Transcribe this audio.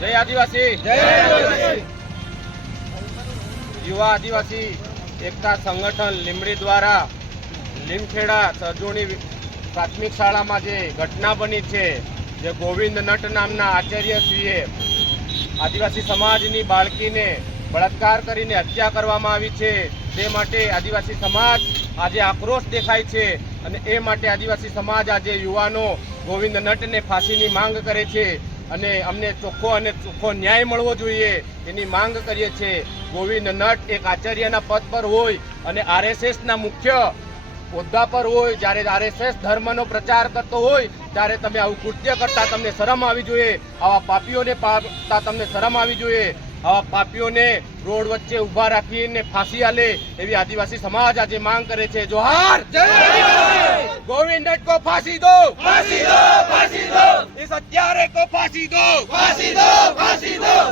જય આદિવાસી. યુવા આદિવાસી એકતા સંગઠન લીમડી દ્વારા લીમખેડા સજુણી પ્રાથમિક શાળામાં જે ઘટના બની છે જે ગોવિંદ નટ નામના આચાર્યશ્રીએ આદિવાસી સમાજની બાળકીને બળાત્કાર કરીને હત્યા કરવામાં આવી છે. તે માટે આદિવાસી સમાજ આજે આક્રોશ દેખાય છે અને એ માટે આદિવાસી સમાજ આજે યુવાનો ગોવિંદ નટને ફાંસીની માંગ કરે છે અને અમને ચોખ્ખો અને ચોખ્ખો ન્યાય મળવો જોઈએ એની માંગ કરીએ છીએ ગોવિંદ નટ એક આચાર્યના પદ પર હોય અને આરએસએસના મુખ્ય હોદ્દા પર હોય, જ્યારે આરએસએસ ધર્મનો પ્રચાર કરતો હોય, ત્યારે તમે આવું કૃત્ય કરતા તમને શરમ આવી જોઈએ. આવા પાપીઓને પાડતા તમને શરમ આવી જોઈએ. આવા પાપીઓને રોડ વચ્ચે ઊભા રાખીને ફાંસી આલે એવી આદિવાસી સમાજ આજે માંગ કરે છે. જોહાર! ગોવિંદ કો ફાંસી દો! ફાંસી દો ફાંસી દો! અત્યારે કો ફાંસી દો! ફાંસી દો ફાંસી દો!